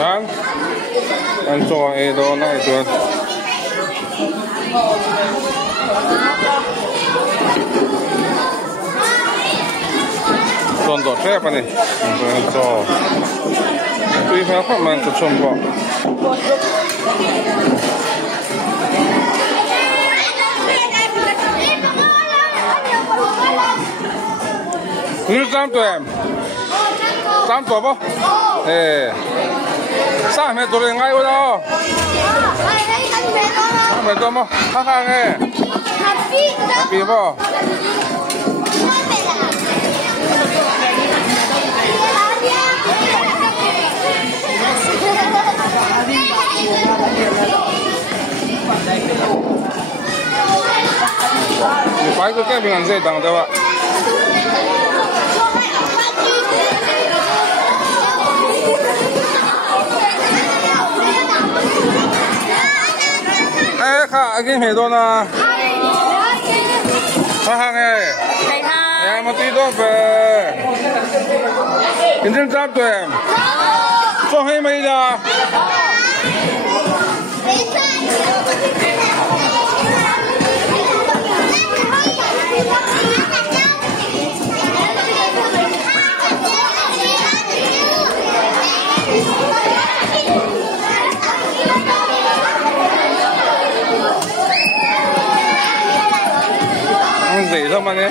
Yan. Ang so ito na ito. Sondo siya pa ni. So. Tuy phải phát mang từ trong bọ. Như 3 tuổi em. 3 tuổi bố. Ê. Sao mẹ tuổi ngay rồi đâu? Mẹ tuổi bố. Ha ha nghe. Happy bố. Ni phải cái bình ăn dễ đằng đấy ạ. Ê khá cái gì đó na. Ha nghe. Em mà tí đó về. Kinh doanh giáp tụi em. Cho hay mấy ra. Gì thôi mà nhé.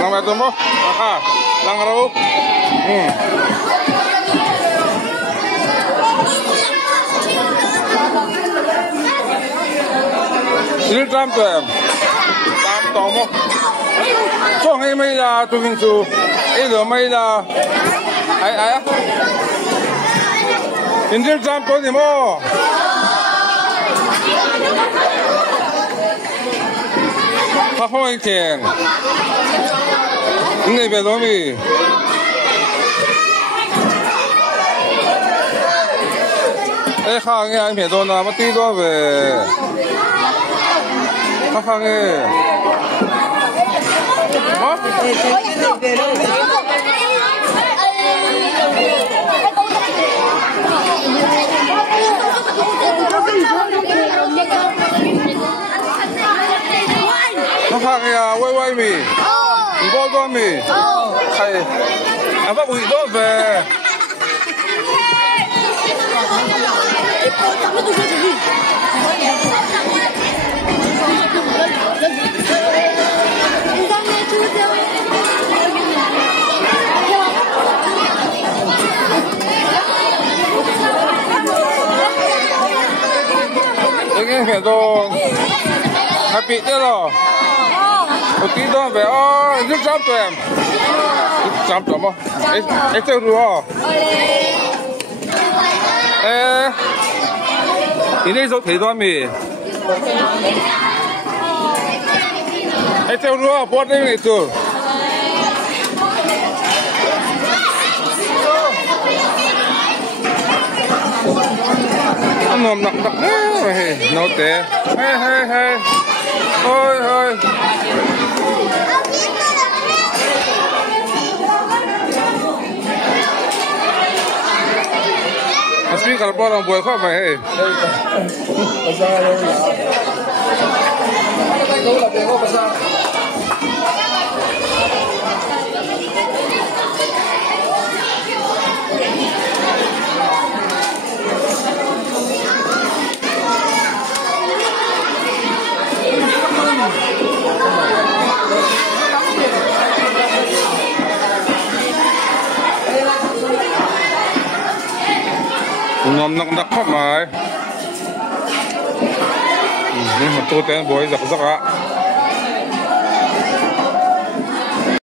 Làm bài tôi không? À, làm cái đâu? Đi làm tụi em. Làm tàu không? Cho hay mấy là tôi kinh chú. Ấy rồi mấy là ai á? Đi làm tôi thì mà. Hấp hoành tiền. Này về đó mi. Ê khá nghe anh phải đó nào mà tí đó về. Khá nghe. Hả? Khá nghe quay mi. Có đó mi. Hay. À bác ủy đó về. Cái phải đồ happy thế rồi. Một tí đó về rất chăm tụi em. Chăm tụi mà. Ê chơi rùa. Ê. Thì đây số thấy đó mì. Ê chơi rùa bớt đi này chứ. Nôm nặng nặng nó té. Hey. Ôi. Asmi kalau orang buat apa mah? Pasar ya. Kau lah tengok pasar. Ngom nặng nặng khắp mày. Nhưng mà tôi tên bồi giặc giặc ạ.